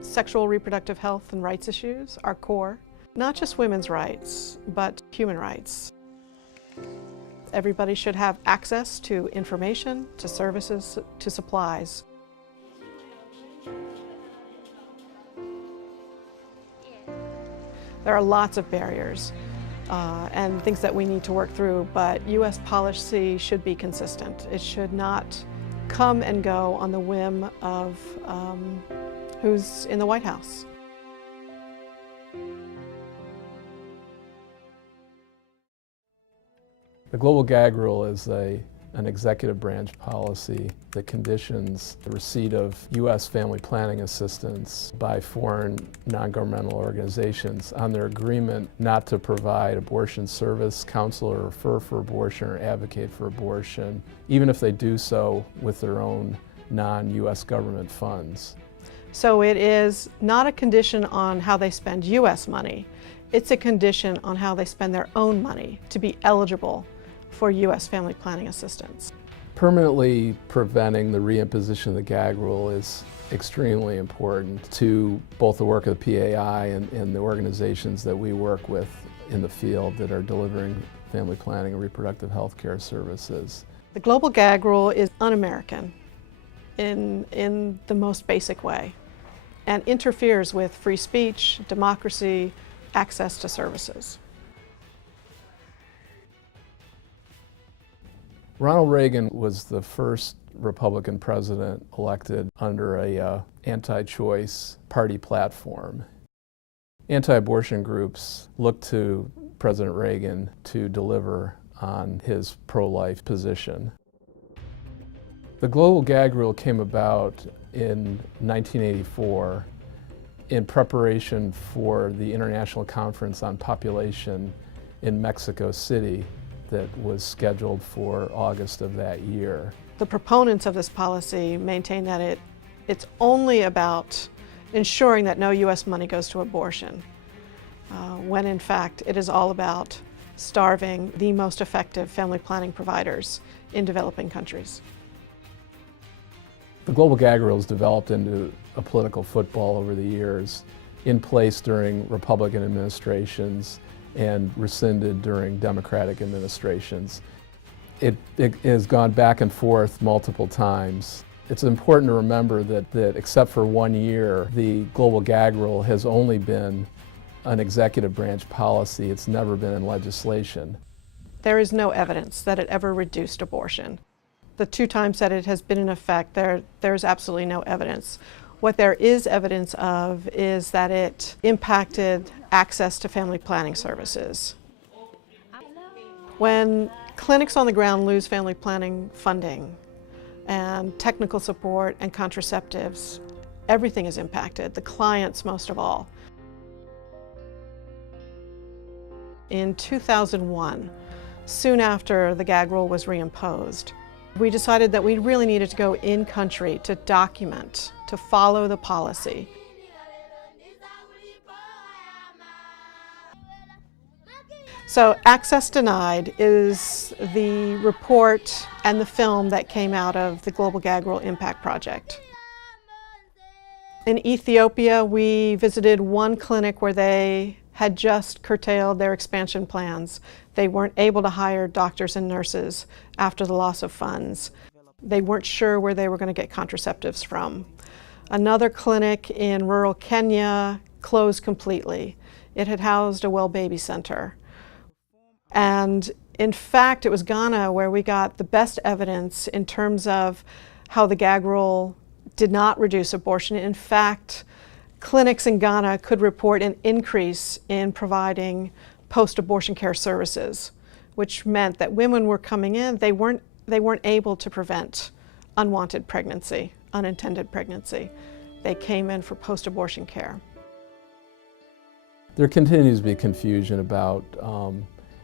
Sexual reproductive health and rights issues are core, not just women's rights, but human rights. Everybody should have access to information, to services, to supplies. There are lots of barriers and things that we need to work through, but U.S. policy should be consistent. It should not come and go on the whim of who's in the White House. The Global Gag Rule is an executive branch policy that conditions the receipt of U.S. family planning assistance by foreign non-governmental organizations on their agreement not to provide abortion service, counsel or refer for abortion or advocate for abortion, even if they do so with their own non-U.S. government funds. So it is not a condition on how they spend U.S. money. It's a condition on how they spend their own money to be eligible for U.S. family planning assistance. Permanently preventing the reimposition of the gag rule is extremely important to both the work of the PAI and the organizations that we work with in the field that are delivering family planning and reproductive health care services. The Global Gag Rule is un-American in the most basic way and interferes with free speech, democracy, access to services. Ronald Reagan was the first Republican president elected under a anti-choice party platform. Anti-abortion groups looked to President Reagan to deliver on his pro-life position. The Global Gag Rule came about in 1984 in preparation for the International Conference on Population in Mexico City that was scheduled for August of that year. The proponents of this policy maintain that it's only about ensuring that no U.S. money goes to abortion, when in fact it is all about starving the most effective family planning providers in developing countries. The Global Gag Rule has developed into a political football over the years, in place during Republican administrations and rescinded during Democratic administrations. It has gone back and forth multiple times. It's important to remember that except for 1 year, the Global Gag Rule has only been an executive branch policy. It's never been in legislation. There is no evidence that it ever reduced abortion. The 2 times that it has been in effect, there's absolutely no evidence. What there is evidence of is that it impacted access to family planning services. When clinics on the ground lose family planning funding and technical support and contraceptives, everything is impacted, the clients most of all. In 2001, soon after the gag rule was reimposed, we decided that we really needed to go in country to document, to follow the policy. So Access Denied is the report and the film that came out of the Global Gag Rule Impact Project. In Ethiopia, we visited one clinic where they had just curtailed their expansion plans. They weren't able to hire doctors and nurses after the loss of funds. They weren't sure where they were going to get contraceptives from. Another clinic in rural Kenya closed completely. It had housed a well baby center. And in fact, it was Ghana where we got the best evidence in terms of how the gag rule did not reduce abortion. In fact, clinics in Ghana could report an increase in providing post-abortion care services, which meant that women were coming in, they weren't able to prevent unwanted pregnancy, unintended pregnancy. They came in for post-abortion care. There continues to be confusion about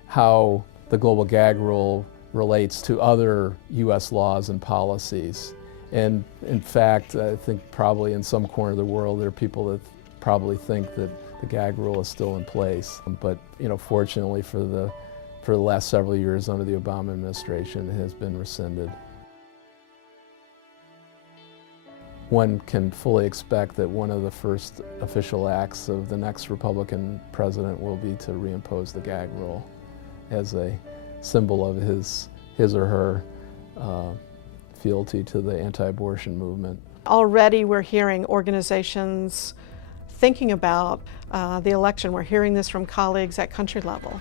how the Global Gag Rule relates to other U.S. laws and policies. And in fact, I think probably in some corner of the world there are people that probably think that the gag rule is still in place. But fortunately for the last several years under the Obama administration, it has been rescinded. one can fully expect that one of the first official acts of the next Republican president will be to reimpose the gag rule as a symbol of his or her fealty to the anti-abortion movement. Already we're hearing organizations thinking about the election. We're hearing this from colleagues at country level.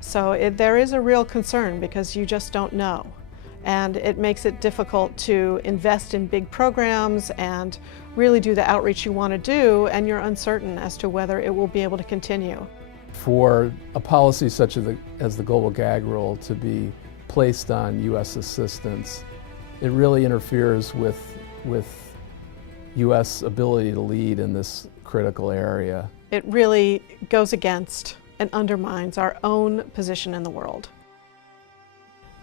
So there is a real concern because you just don't know. And it makes it difficult to invest in big programs and really do the outreach you want to do, and you're uncertain as to whether it will be able to continue. For a policy such as the Global Gag Rule to be placed on U.S. assistance, it really interferes with U.S. ability to lead in this critical area. It really goes against and undermines our own position in the world.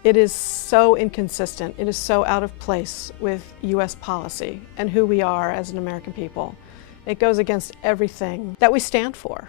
It is so inconsistent, it is so out of place with U.S. policy and who we are as an American people. It goes against everything that we stand for.